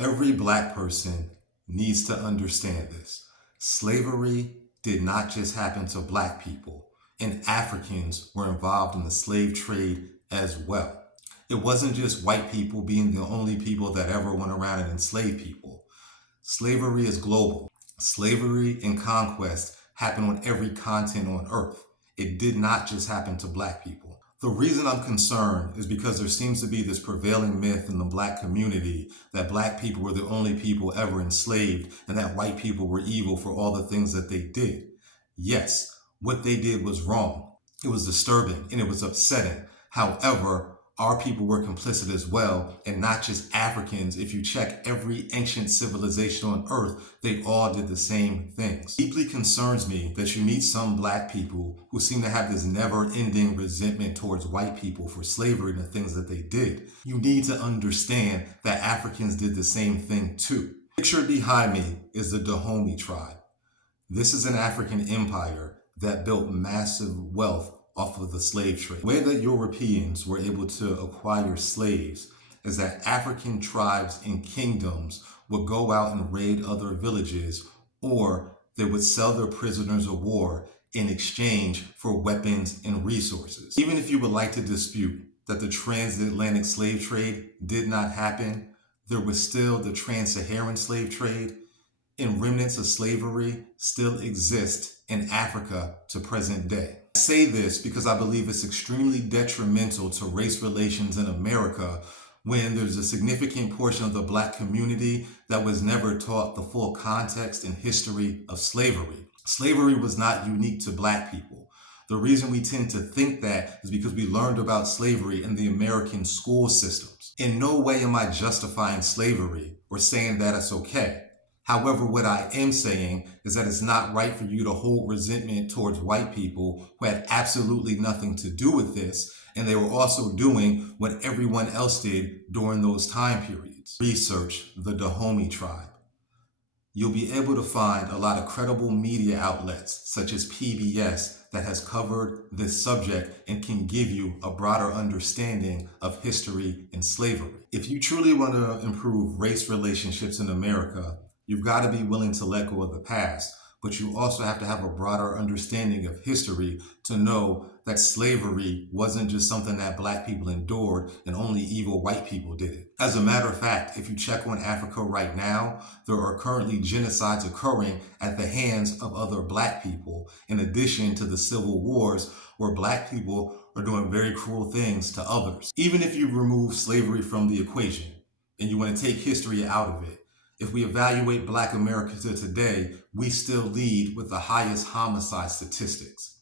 Every black person needs to understand this. Slavery did not just happen to black people, and Africans were involved in the slave trade as well. It wasn't just white people being the only people that ever went around and enslaved people. Slavery is global. Slavery and conquest happen on every continent on earth. It did not just happen to black people. The reason I'm concerned is because there seems to be this prevailing myth in the black community that black people were the only people ever enslaved and that white people were evil for all the things that they did. Yes, what they did was wrong. It was disturbing and it was upsetting. However, our people were complicit as well, and not just Africans. If you check every ancient civilization on earth, they all did the same things. It deeply concerns me that you meet some black people who seem to have this never-ending resentment towards white people for slavery and the things that they did. You need to understand that Africans did the same thing too. Pictured behind me is the Dahomey tribe. This is an African empire that built massive wealth off of the slave trade. The way that Europeans were able to acquire slaves is that African tribes and kingdoms would go out and raid other villages, or they would sell their prisoners of war in exchange for weapons and resources. Even if you would like to dispute that the transatlantic slave trade did not happen, there was still the trans-Saharan slave trade, and remnants of slavery still exist in Africa to present day. I say this because I believe it's extremely detrimental to race relations in America when there's a significant portion of the black community that was never taught the full context and history of slavery. Slavery was not unique to black people. The reason we tend to think that is because we learned about slavery in the American school systems. In no way am I justifying slavery or saying that it's okay. However, what I am saying is that it's not right for you to hold resentment towards white people who had absolutely nothing to do with this, and they were also doing what everyone else did during those time periods. Research the Dahomey tribe. You'll be able to find a lot of credible media outlets, such as PBS, that has covered this subject and can give you a broader understanding of history and slavery. If you truly want to improve race relationships in America, you've got to be willing to let go of the past, but you also have to have a broader understanding of history to know that slavery wasn't just something that black people endured and only evil white people did it. As a matter of fact, if you check on Africa right now, there are currently genocides occurring at the hands of other black people, in addition to the civil wars where black people are doing very cruel things to others. Even if you remove slavery from the equation and you want to take history out of it, if we evaluate black America today, we still lead with the highest homicide statistics.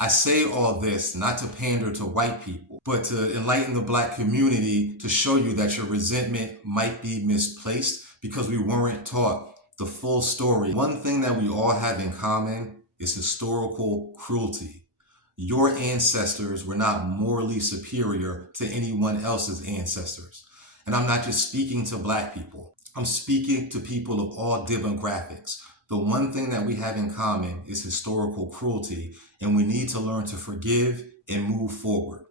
I say all this not to pander to white people, but to enlighten the black community, to show you that your resentment might be misplaced because we weren't taught the full story. One thing that we all have in common is historical cruelty. Your ancestors were not morally superior to anyone else's ancestors. And I'm not just speaking to black people. I'm speaking to people of all demographics. The one thing that we have in common is historical cruelty, and we need to learn to forgive and move forward.